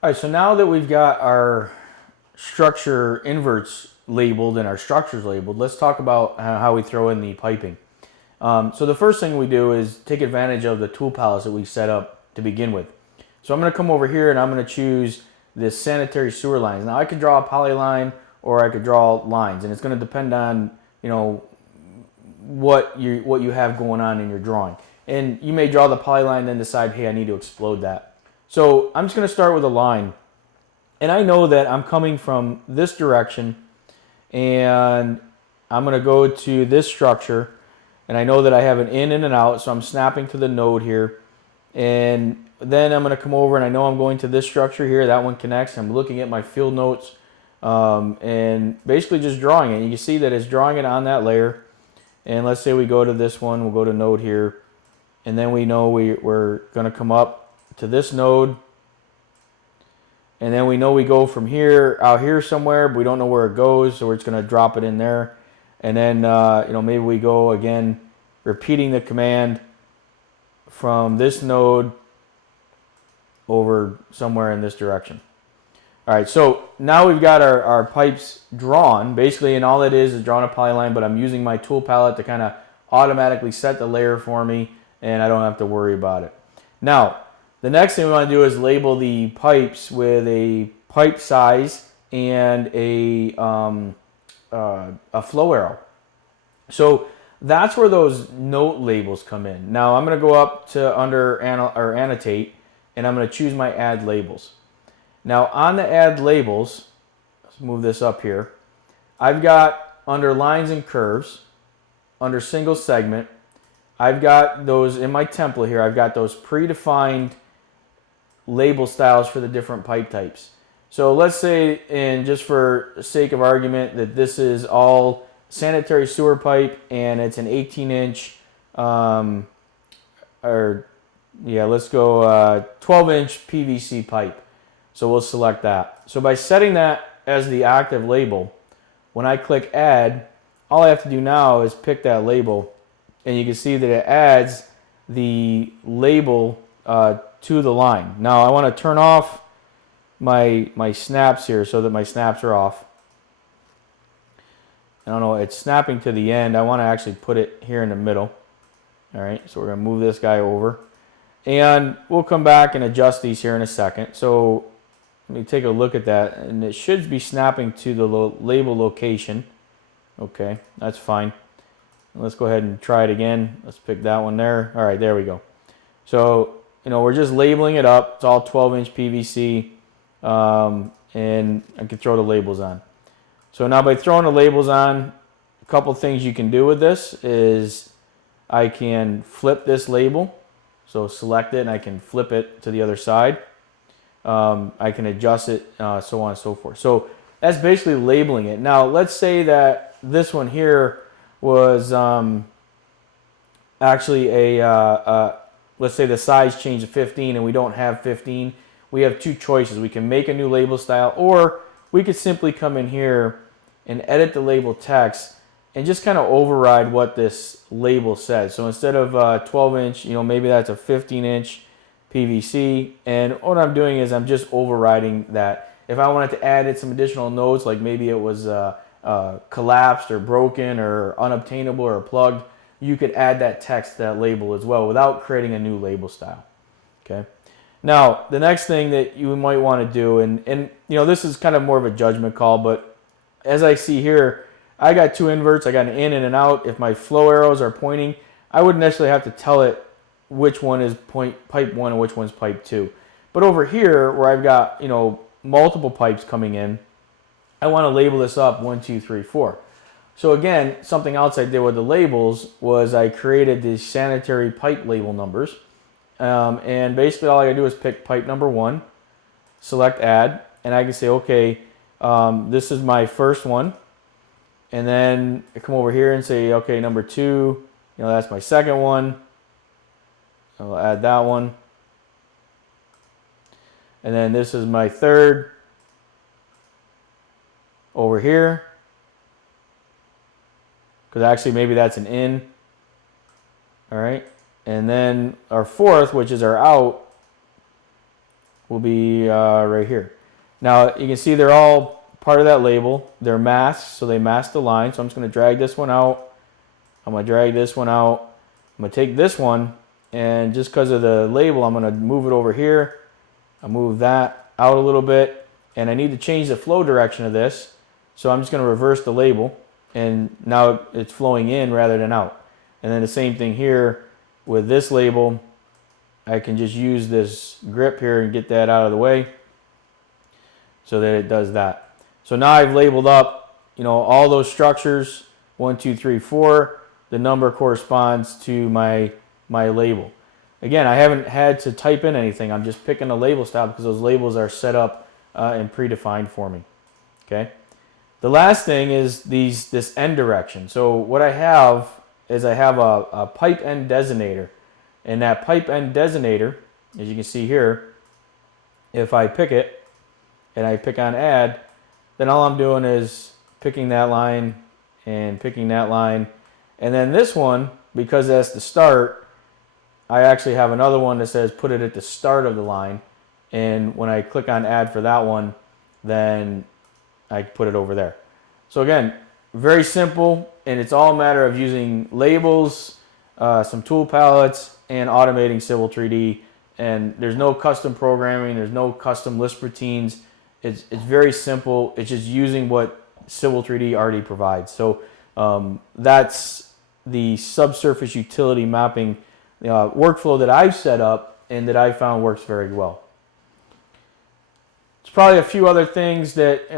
All right, so now that we've got our structure inverts labeled and our structures labeled, let's talk about how we throw in the piping. So the first thing we do is take advantage of the tool palettes that we set up to begin with. So I'm going to come over here and I'm going to choose this sanitary sewer lines. Now I could draw a polyline or I could draw lines, and it's going to depend on what you have going on in your drawing. And you may draw the polyline and then decide, hey, I need to explode that. So I'm just going to start with a line. And I know that I'm coming from this direction and I'm going to go to this structure, and I know that I have an in and an out, so I'm snapping to the node here. And then I'm going to come over and I know I'm going to this structure here. That one connects. I'm looking at my field notes and basically just drawing it. You can see that it's drawing it on that layer. And let's say we go to this one. We'll go to node here. And then we know we're going to come up to this node. And then we know we go from here out here somewhere, but we don't know where it goes, so we're just going to drop it in there. And then maybe we go again, repeating the command from this node over somewhere in this direction. All right, so now we've got our pipes drawn, basically, and all it is drawing a polyline, but I'm using my tool palette to kind of automatically set the layer for me, and I don't have to worry about it. Now, the next thing we want to do is label the pipes with a pipe size and a flow arrow. So that's where those note labels come in. Now I'm going to go up to under annotate, and I'm going to choose my add labels. Now on the add labels, let's move this up here. I've got under lines and curves, under single segment, I've got those in my template here. I've got those predefined label styles for the different pipe types. So let's say, and just for sake of argument, that this is all sanitary sewer pipe and it's an 18-inch, let's go 12-inch PVC pipe. So we'll select that. So by setting that as the active label, when I click add, all I have to do now is pick that label, and you can see that it adds the label to the line. Now I want to turn off my snaps here so that my snaps are off. I don't know, it's snapping to the end. I want to actually put it here in the middle. All right, so we're going to move this guy over. And we'll come back and adjust these here in a second. So let me take a look at that. And it should be snapping to the label location. Okay, that's fine. Let's go ahead and try it again. Let's pick that one there. All right, there we go. So, we're just labeling it up. It's all 12-inch PVC. And I can throw the labels on. So now by throwing the labels on, a couple things you can do with this is I can flip this label. So select it and I can flip it to the other side. I can adjust it, so on and so forth. So that's basically labeling it. Now let's say that this one here was actually let's say the size changed to 15 and we don't have 15. We have two choices. We can make a new label style, or we could simply come in here and edit the label text and just kind of override what this label says. So instead of 12-inch, maybe that's a 15-inch PVC. And what I'm doing is I'm just overriding that. If I wanted to add in some additional notes, like maybe it was collapsed or broken or unobtainable or plugged, you could add that text to that label as well without creating a new label style. Okay. Now, the next thing that you might want to do, and this is kind of more of a judgment call, but as I see here, I got two inverts. I got an in and an out. If my flow arrows are pointing, I wouldn't necessarily have to tell it which one is pipe 1 and which one's pipe 2. But over here, where I've got multiple pipes coming in, I want to label this up 1, 2, 3, 4. So again, something else I did with the labels was I created these sanitary pipe label numbers. And basically all I gotta do is pick pipe number 1, select add, and I can say, okay, this is my first one. And then I come over here and say, okay, number 2, that's my second one. I'll add that one. And then this is my third over here. Because actually maybe that's an in. All right. And then our fourth, which is our out, will be right here. Now you can see they're all part of that label. They're masked, so they mask the line. So I'm just going to drag this one out. I'm going to drag this one out. I'm going to take this one, and just because of the label, I'm going to move it over here. I'll move that out a little bit, and I need to change the flow direction of this. So I'm just going to reverse the label, and now it's flowing in rather than out. And then the same thing here with this label. I can just use this grip here and get that out of the way so that it does that. So now I've labeled up, all those structures, 1, 2, 3, 4. The number corresponds to my label. Again, I haven't had to type in anything. I'm just picking a label style because those labels are set up and predefined for me. Okay. The last thing is this end direction. So what I have is I have a pipe end designator. And that pipe end designator, as you can see here, if I pick it and I pick on add, then all I'm doing is picking that line and picking that line. And then this one, because that's the start, I actually have another one that says put it at the start of the line. And when I click on add for that one, then I put it over there. So again, very simple, and it's all a matter of using labels, some tool palettes, and automating Civil 3D. And there's no custom programming, there's no custom Lisp routines. It's very simple. It's just using what Civil 3D already provides. So that's the subsurface utility mapping workflow that I've set up and that I found works very well. There's probably a few other things that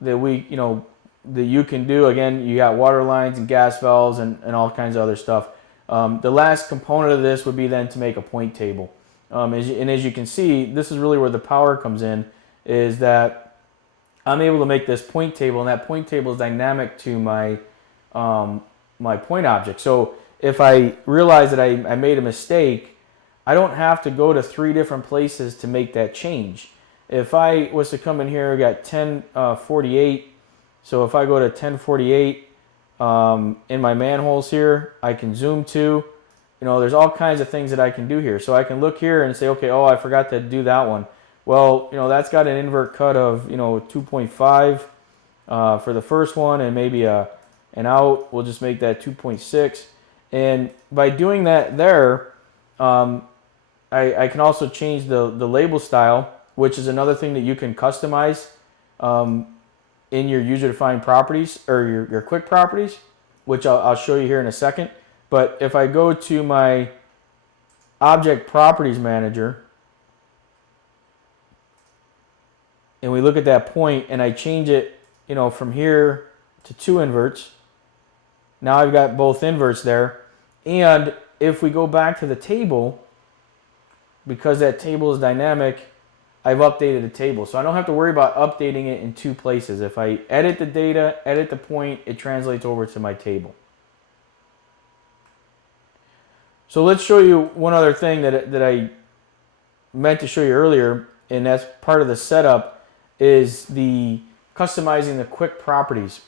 that you can do. Again, you got water lines and gas valves and all kinds of other stuff. The last component of this would be then to make a point table. As you can see, this is really where the power comes in, is that I'm able to make this point table, and that point table is dynamic to my my point object. So if I realize that I made a mistake, I don't have to go to 3 different places to make that change. If I was to come in here, I got 1048. So if I go to 1048 in my manholes here, I can zoom to. There's all kinds of things that I can do here. So I can look here and say, okay, oh, I forgot to do that one. Well, that's got an invert cut of 2.5 for the first one, and maybe an out. We'll just make that 2.6. And by doing that there, I can also change the label style, which is another thing that you can customize in your user-defined properties or your quick properties, which I'll show you here in a second. But if I go to my object properties manager and we look at that point and I change it, from here to 2 inverts, now I've got both inverts there. And if we go back to the table, because that table is dynamic, I've updated the table. So I don't have to worry about updating it in 2 places. If I edit the data, edit the point, it translates over to my table. So let's show you one other thing that I meant to show you earlier, and that's part of the setup, is the customizing the quick properties.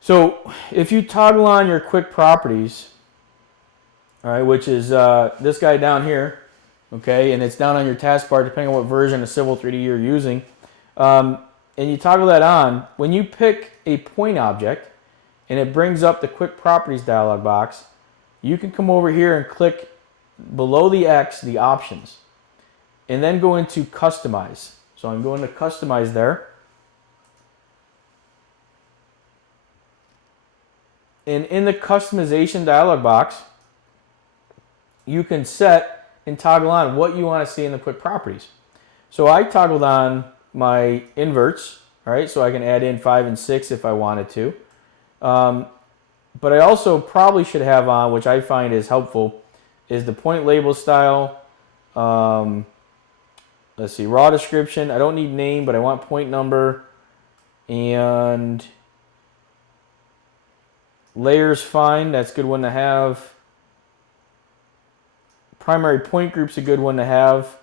So if you toggle on your quick properties, all right, which is this guy down here, okay, and it's down on your taskbar depending on what version of Civil 3D you're using, and you toggle that on, when you pick a point object and it brings up the quick properties dialog box, you can come over here and click below the X, the options, and then go into customize. So I'm going to customize there. And in the customization dialog box, you can set and toggle on what you want to see in the quick properties. So I toggled on my inverts, all right, so I can add in 5 and 6 if I wanted to. But I also probably should have on, which I find is helpful, is the point label style. Let's see, raw description. I don't need name, but I want point number. And layers fine, that's a good one to have. Primary point group's a good one to have.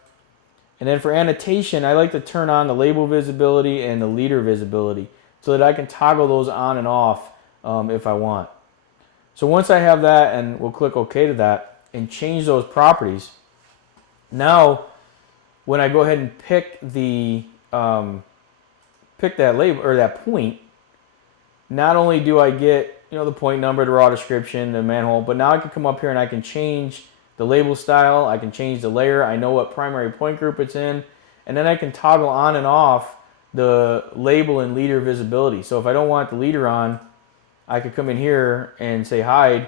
And then for annotation, I like to turn on the label visibility and the leader visibility so that I can toggle those on and off if I want. So once I have that, and we'll click OK to that and change those properties, now when I go ahead and pick that label or that point, not only do I get the point number, the raw description, the manhole, but now I can come up here and I can change the label style. I can change the layer. I know what primary point group it's in, and then I can toggle on and off the label and leader visibility. So if I don't want the leader on, I could come in here and say hide,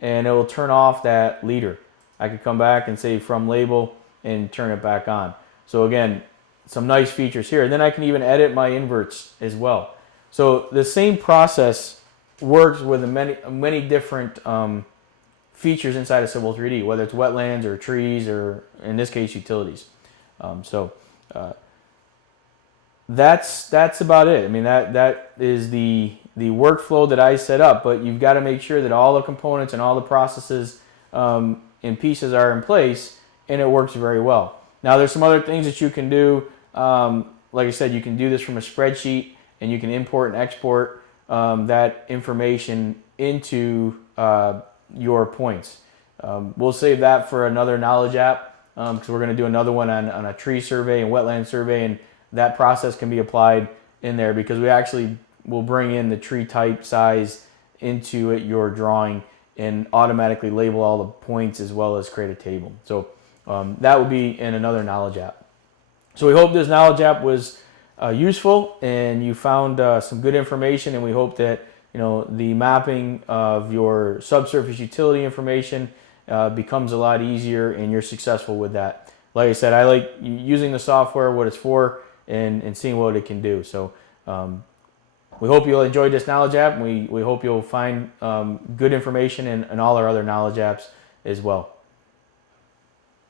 and it will turn off that leader. I could come back and say from label and turn it back on. So again, some nice features here. And then I can even edit my inverts as well. So the same process works with many different features inside of Civil 3D, whether it's wetlands or trees or in this case utilities. That's about it. I mean that is the workflow that I set up, but you've got to make sure that all the components and all the processes and pieces are in place, and it works very well. Now there's some other things that you can do. Like I said, you can do this from a spreadsheet, and you can import and export that information into your points. We'll save that for another knowledge app because we're going to do another one on a tree survey and wetland survey, and that process can be applied in there because we actually will bring in the tree type size into your drawing and automatically label all the points as well as create a table. So that would be in another knowledge app. So we hope this knowledge app was useful and you found some good information, and we hope that the mapping of your subsurface utility information becomes a lot easier and you're successful with that. Like I said, I like using the software, what it's for, and seeing what it can do. So we hope you'll enjoy this knowledge app, and we hope you'll find good information in all our other knowledge apps as well.